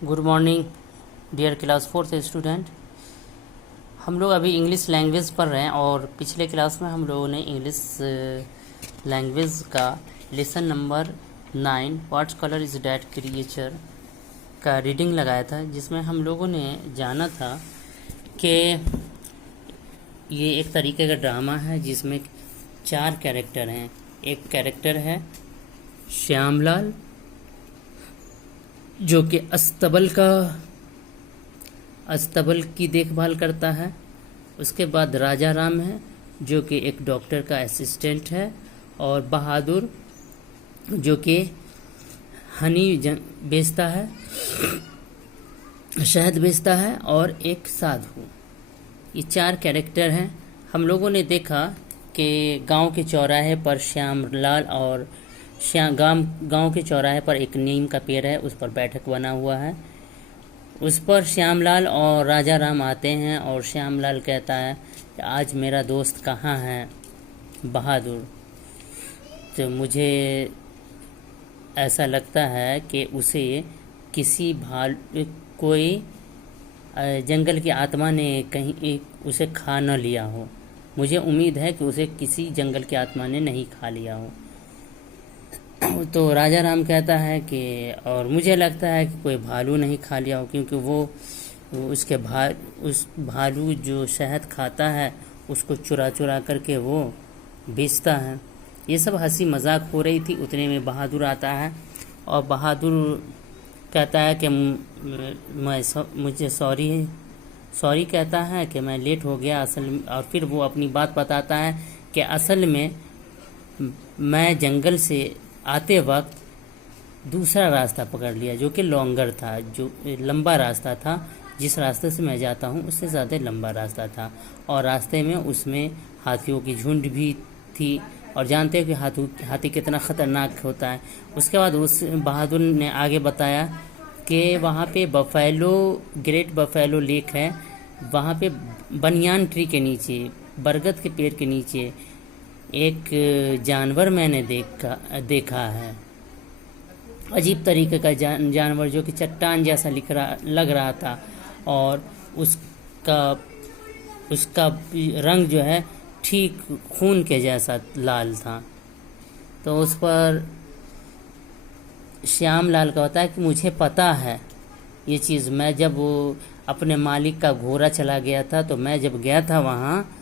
Good morning dear class 4th student. हम लोग अभी इंग्लिश लैंग्वेज पढ़ रहे हैं और पिछले क्लास में हम लोगों ने इंग्लिश लैंग्वेज का lesson number 9 what colour is that creature का रीडिंग लगाया था, जिसमें हम लोगों ने जाना था कि ये एक तरीके का ड्रामा है जिसमें 4 कैरेक्टर हैं। एक कैरेक्टर है श्यामलाल जो कि अस्तबल की देखभाल करता है। उसके बाद राजा राम है जो कि एक डॉक्टर का असिस्टेंट है, और बहादुर जो कि हनी बेचता है, शहद बेचता है, और एक साधु। ये 4 कैरेक्टर हैं। हम लोगों ने देखा कि गांव के चौराहे पर श्यामलाल और गांव के चौराहे पर एक नीम का पेड़ है, उस पर बैठक बना हुआ है। उस पर श्यामलाल और राजा राम आते हैं और श्यामलाल कहता है कि आज मेरा दोस्त कहाँ है बहादुर। तो मुझे ऐसा लगता है कि उसे किसी कोई जंगल की आत्मा ने कहीं उसे खा न लिया हो। मुझे उम्मीद है कि उसे किसी जंगल की आत्मा ने नहीं खा लिया हो। तो राजा राम कहता है कि और मुझे लगता है कि कोई भालू नहीं खा लिया हो, क्योंकि उस भालू जो शहद खाता है उसको चुरा करके वो बेचता है। ये सब हंसी मजाक हो रही थी। उतने में बहादुर आता है और बहादुर कहता है कि मुझे सॉरी कहता है कि मैं लेट हो गया असल में। और फिर वो अपनी बात बताता है कि असल में मैं जंगल से आते वक्त दूसरा रास्ता पकड़ लिया जो कि लॉन्गर था, जो लंबा रास्ता था। जिस रास्ते से मैं जाता हूँ उससे ज़्यादा लंबा रास्ता था, और रास्ते में उसमें हाथियों की झुंड भी थी, और जानते हो कि हाथी कितना ख़तरनाक होता है। उसके बाद उस बहादुर ने आगे बताया कि वहाँ पे ग्रेट बफेलो लेक है। वहाँ पे बनियान ट्री के नीचे, बरगद के पेड़ के नीचे एक जानवर मैंने देखा है, अजीब तरीके का जानवर जो कि चट्टान जैसा लग रहा था, और उसका रंग जो है ठीक खून के जैसा लाल था। तो उस पर श्यामलाल का होता है कि मुझे पता है ये चीज़। मैं जब अपने मालिक का घोड़ा चला गया था, तो मैं जब गया था वहाँ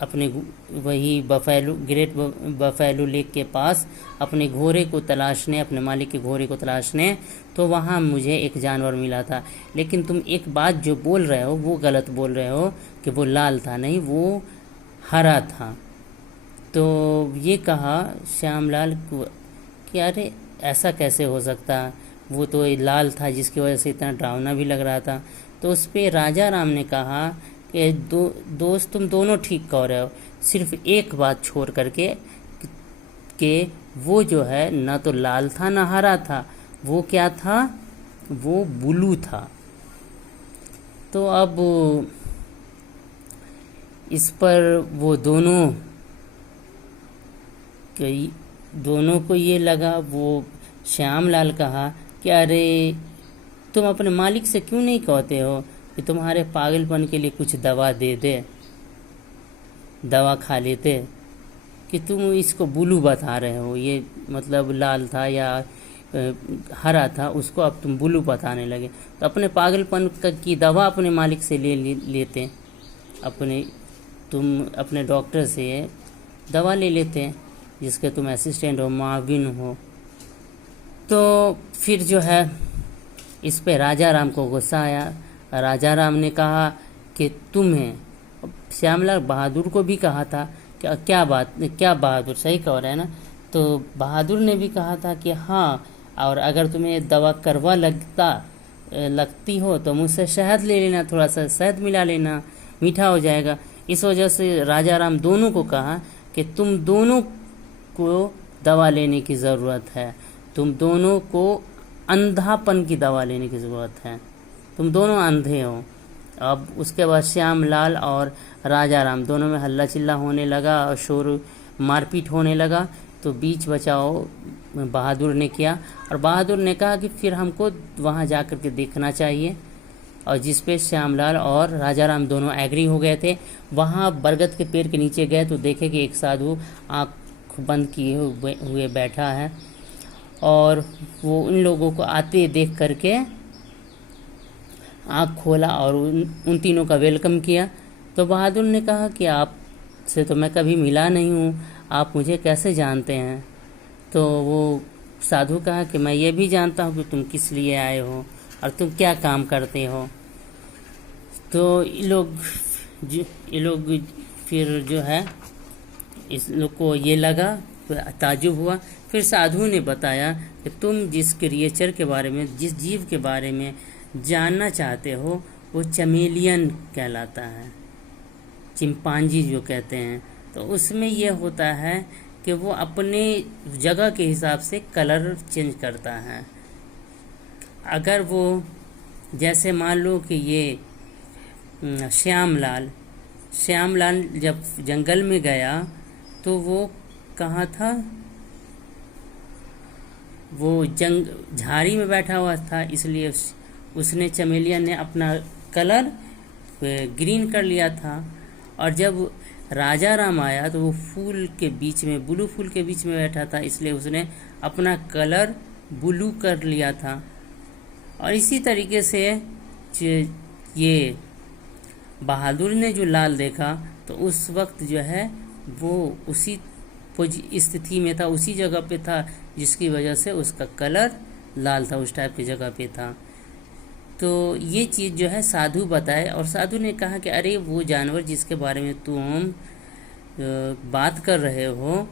अपने वही ग्रेट बफेलो लेक के पास अपने घोड़े को तलाशने, अपने मालिक के घोड़े को तलाशने, तो वहाँ मुझे एक जानवर मिला था। लेकिन तुम एक बात जो बोल रहे हो वो गलत बोल रहे हो कि वो लाल था। नहीं, वो हरा था। तो ये कहा श्यामलाल को कि अरे ऐसा कैसे हो सकता, वो तो लाल था जिसकी वजह से इतना डरावना भी लग रहा था। तो उस पर राजा राम ने कहा कि दोस्त तुम दोनों ठीक कह रहे हो, सिर्फ एक बात छोड़ करके कि वो जो है ना तो लाल था ना हरा था, वो क्या था, वो ब्लू था। तो अब इस पर वो दोनों को ये लगा। वो श्यामलाल कहा कि अरे तुम अपने मालिक से क्यों नहीं कहते हो कि तुम्हारे पागलपन के लिए कुछ दवा दे दे, दवा खा लेते, कि तुम इसको ब्लू बता रहे हो। ये मतलब लाल था या हरा था, उसको अब तुम ब्लू बताने लगे। तो अपने पागलपन की दवा अपने मालिक से लेते, तुम अपने डॉक्टर से दवा ले लेते जिसके तुम असिस्टेंट हो, माविन हो। तो फिर जो है इस पे राजा राम को गुस्सा आया। राजा राम ने कहा कि तुम्हें श्यामलाल बहादुर को भी कहा था कि क्या बहादुर सही कह रहे हैं ना। तो बहादुर ने भी कहा था कि हाँ, और अगर तुम्हें दवा करवा लगती हो तो मुझसे शहद ले लेना, थोड़ा सा शहद मिला लेना, मीठा हो जाएगा। इस वजह से राजा राम दोनों को कहा कि तुम दोनों को दवा लेने की ज़रूरत है, तुम दोनों को अंधापन की दवा लेने की ज़रूरत है, तुम दोनों अंधे हो। अब उसके बाद श्यामलाल और राजा राम दोनों में हल्ला चिल्ला होने लगा और शोर मारपीट होने लगा। तो बीच बचाओ बहादुर ने किया। और बहादुर ने कहा कि फिर हमको वहाँ जा कर के देखना चाहिए, और जिस पे श्यामलाल और राजा राम दोनों एग्री हो गए थे। वहाँ बरगद के पेड़ के नीचे गए तो देखे कि एक साधु आँख बंद किए हुए बैठा है, और वो उन लोगों को आते देख करके आँख खोला और उन तीनों का वेलकम किया। तो बहादुर ने कहा कि आपसे तो मैं कभी मिला नहीं हूँ, आप मुझे कैसे जानते हैं? तो वो साधु कहा कि मैं ये भी जानता हूँ कि तुम किस लिए आए हो और तुम क्या काम करते हो। तो ये लोग फिर जो है, इस लोग को ये लगा, ताज्जुब हुआ। फिर साधु ने बताया कि तुम जिस क्रिएचर के बारे में, जिस जीव के बारे में जानना चाहते हो, वो चमेलियन कहलाता है, चिंपांजी जो कहते हैं। तो उसमें यह होता है कि वो अपने जगह के हिसाब से कलर चेंज करता है। अगर वो, जैसे मान लो कि ये श्यामलाल जब जंगल में गया तो वो कहाँ था? वो झाड़ी में बैठा हुआ था, इसलिए उसने, चमेलिया ने अपना कलर ग्रीन कर लिया था। और जब राजा राम आया तो वो फूल के बीच में, ब्लू फूल के बीच में बैठा था, इसलिए उसने अपना कलर ब्लू कर लिया था। और इसी तरीके से ये बहादुर ने जो लाल देखा तो उस वक्त जो है वो उसी स्थिति में था, उसी जगह पे था, जिसकी वजह से उसका कलर लाल था, उस टाइप की जगह पे था। तो ये चीज़ जो है साधु बताए, और साधु ने कहा कि अरे वो जानवर जिसके बारे में तुम बात कर रहे हो,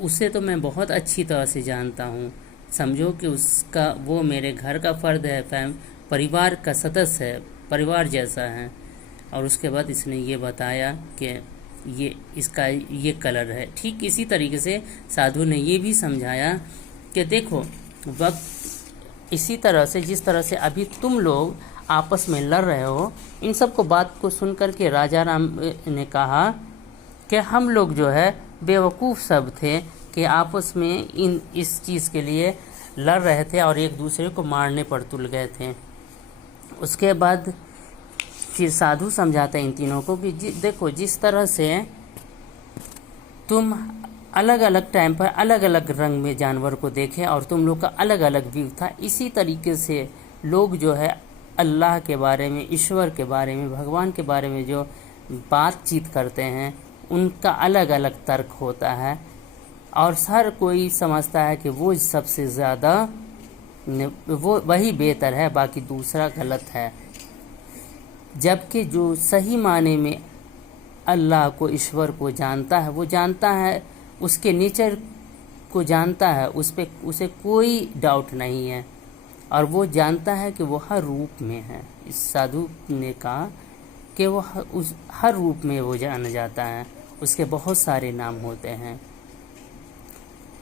उसे तो मैं बहुत अच्छी तरह से जानता हूँ। समझो कि उसका, वो मेरे घर का फर्द है, परिवार का सदस्य है, परिवार जैसा है। और उसके बाद इसने ये बताया कि इसका ये कलर है। ठीक इसी तरीके से साधु ने ये भी समझाया कि देखो, वक्त इसी तरह से, जिस तरह से अभी तुम लोग आपस में लड़ रहे हो, इन सब को बात को सुन करके राजा राम ने कहा कि हम लोग जो है बेवकूफ़ सब थे कि आपस में इस चीज़ के लिए लड़ रहे थे और एक दूसरे को मारने पर तुल गए थे। उसके बाद फिर साधु समझाते हैं इन तीनों को कि देखो, जिस तरह से तुम अलग अलग टाइम पर अलग अलग रंग में जानवर को देखे और तुम लोग का अलग अलग व्यू था, इसी तरीके से लोग जो है अल्लाह के बारे में, ईश्वर के बारे में, भगवान के बारे में जो बातचीत करते हैं, उनका अलग अलग तर्क होता है। और हर कोई समझता है कि वो सबसे ज़्यादा, वो वही बेहतर है, बाकी दूसरा गलत है। जबकि जो सही माने में अल्लाह को, ईश्वर को जानता है, वो जानता है, उसके नेचर को जानता है, उसे कोई डाउट नहीं है, और वो जानता है कि वो हर रूप में है। इस साधु ने कहा कि वो हर रूप में वो जाना जाता है, उसके बहुत सारे नाम होते हैं।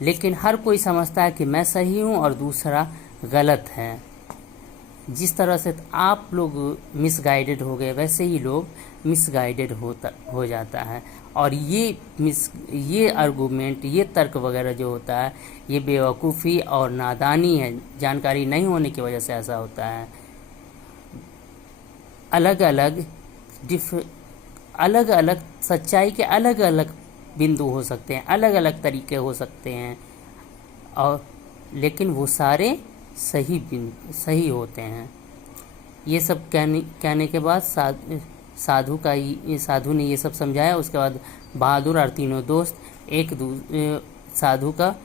लेकिन हर कोई समझता है कि मैं सही हूँ और दूसरा गलत है। जिस तरह से आप लोग मिसगाइडेड हो गए, वैसे ही लोग मिसगाइडेड हो जाता है। और ये आर्गूमेंट, ये तर्क वगैरह जो होता है, ये बेवकूफ़ी और नादानी है, जानकारी नहीं होने की वजह से ऐसा होता है। अलग अलग सच्चाई के अलग अलग बिंदु हो सकते हैं, अलग अलग तरीके हो सकते हैं, और लेकिन वो सारे सही होते हैं। ये सब कहने के बाद साधु ने ये सब समझाया। उसके बाद बहादुर और तीनों दोस्त साधु का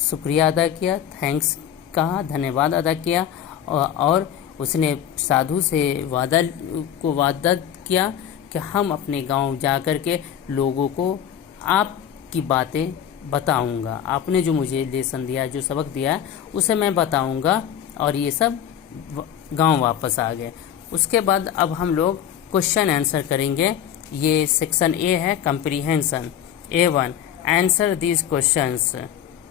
शुक्रिया अदा किया, थैंक्स कहा, धन्यवाद अदा किया, और उसने साधु से वादा किया कि हम अपने गांव जाकर के लोगों को आपकी बातें बताऊंगा, आपने जो मुझे लेसन दिया, जो सबक दिया उसे मैं बताऊंगा। और ये सब गांव वापस आ गए। उसके बाद अब हम लोग क्वेश्चन आंसर करेंगे। ये सेक्शन ए है, comprehension. A1, answer this questions.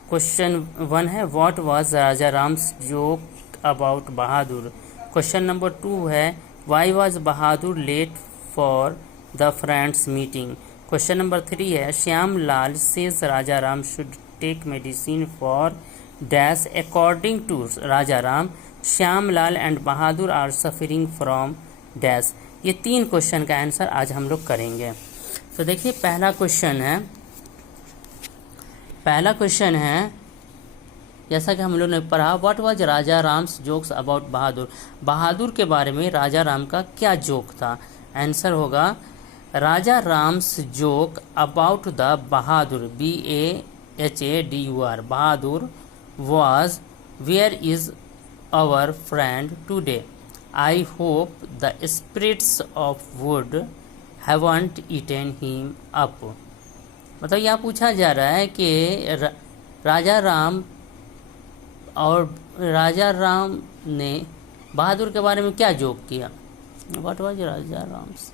Question 1 है, what was Raja Ram's joke about Bahadur. Question number 2 है, why was Bahadur late for the friends meeting. Question number 3 है, Shyam Lal says Raja Ram should take medicine for dash according to Raja Ram, Shyamlal and Bahadur are suffering from dash. ये 3 question का answer आज हम लोग करेंगे। तो देखिए पहला क्वेश्चन है जैसा कि हम लोग ने पढ़ा, what was Raja Ram's jokes about Bahadur. Bahadur के बारे में राजा राम का क्या जोक था। आंसर होगा Raja Ram's joke about the Bahadur, BAHADUR, Bahadur was where is our friend today, I hope the spirits of wood haven't eaten him up। मतलब यह पूछा जा रहा है कि राजा राम ने बहादुर के बारे में क्या जोक किया। व्हाट वाज राजा राम्स,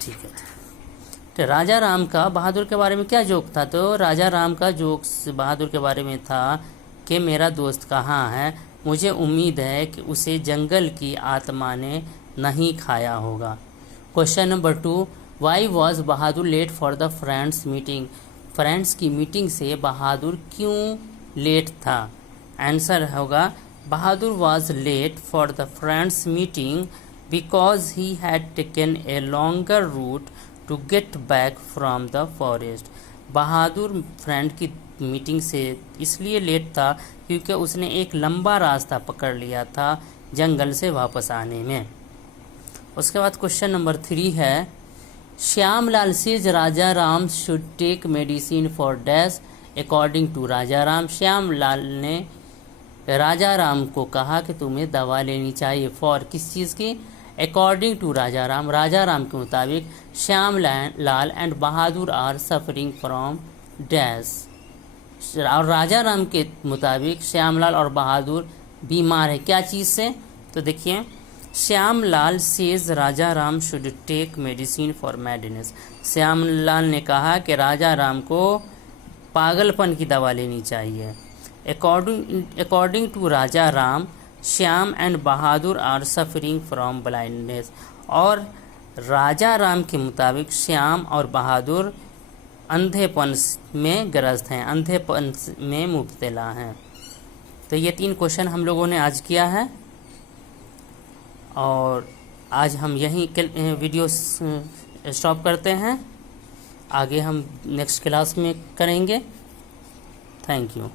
ठीक है। तो राजा राम का बहादुर के बारे में क्या जोक था। तो राजा राम का जोक बहादुर के बारे में था कि मेरा दोस्त कहाँ है, मुझे उम्मीद है कि उसे जंगल की आत्मा ने नहीं खाया होगा। Question number 2, why was Bahadur late for the friends meeting. Friends की मीटिंग से बहादुर क्यों लेट था। आंसर होगा Bahadur was late for the friends meeting because he had taken a longer route to get back from the forest. Bahadur friend की meeting से इसलिए late था क्योंकि उसने एक लंबा रास्ता पकड़ लिया था जंगल से वापस आने में। उसके बाद क्वेश्चन नंबर 3 है, Shyamlal says Raja Ram should take medicine for dash according to Raja Ram. Shyamlal ने राजा राम को कहा कि तुम्हें दवा लेनी चाहिए फॉर किस चीज़ की, अकॉर्डिंग टू राजा राम। राजा राम के मुताबिक Shyamlal and Bahadur are suffering from dash. और राजा राम के मुताबिक श्यामलाल और बहादुर बीमार है क्या चीज़ से। तो देखिए Shyamlal says Raja Ram should take medicine for madness. Shyamlal ने कहा कि राजा राम को पागलपन की दवा लेनी चाहिए। According to Raja Ram, Shyam and Bahadur are suffering from blindness. और राजा राम के मुताबिक श्याम और बहादुर अंधेपन में ग्रस्त हैं, अंधेपन में मुब्तला हैं। तो ये 3 क्वेश्चन हम लोगों ने आज किया है और आज हम यहीं वीडियो स्टॉप करते हैं। आगे हम नेक्स्ट क्लास में करेंगे। Thank you.